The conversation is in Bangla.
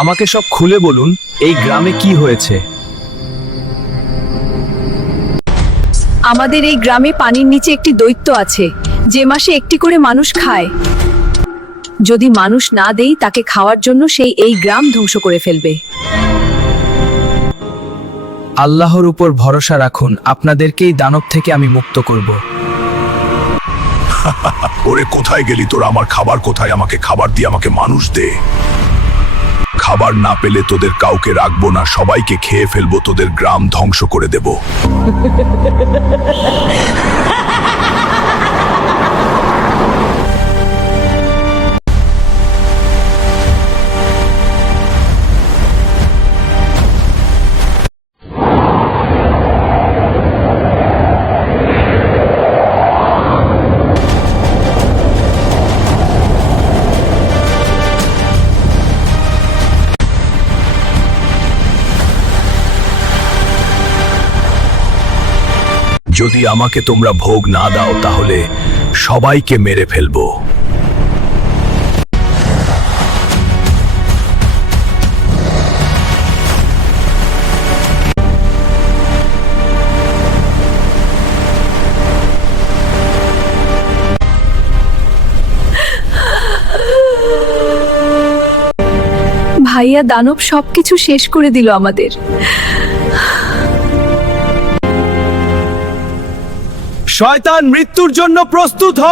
আমাকে সব খুলে বলুন, এই গ্রামে কি হয়েছে? আমাদের এই গ্রামে পানির নিচে একটি দৈত্য আছে, যে মাসে একটি করে মানুষ খায়। যদি মানুষ না দেই তাকে খাওয়ার জন্য সেই এই গ্রাম ধ্বংস করে ফেলবে। আল্লাহর উপর ভরসা রাখুন, আপনাদেরকেই দানব থেকে আমি মুক্ত করব। ওরে কোথায় গেলি তোরা? আমার খাবার কোথায়? আমাকে খাবার দিয়ে আমাকে মানুষ দে। খাবার না পেলে তোদের কাউকে রাখবো না, সবাইকে খেয়ে ফেলবো, তোদের গ্রাম ধ্বংস করে দেব। যদি আমাকে তোমরা ভোগ না দাও তাহলে সবাইকে মেরে ফেলবো। ভাইয়া দানব সবকিছু শেষ করে দিল আমাদের। শয়তান, মৃত্যুর জন্য প্রস্তুত হ।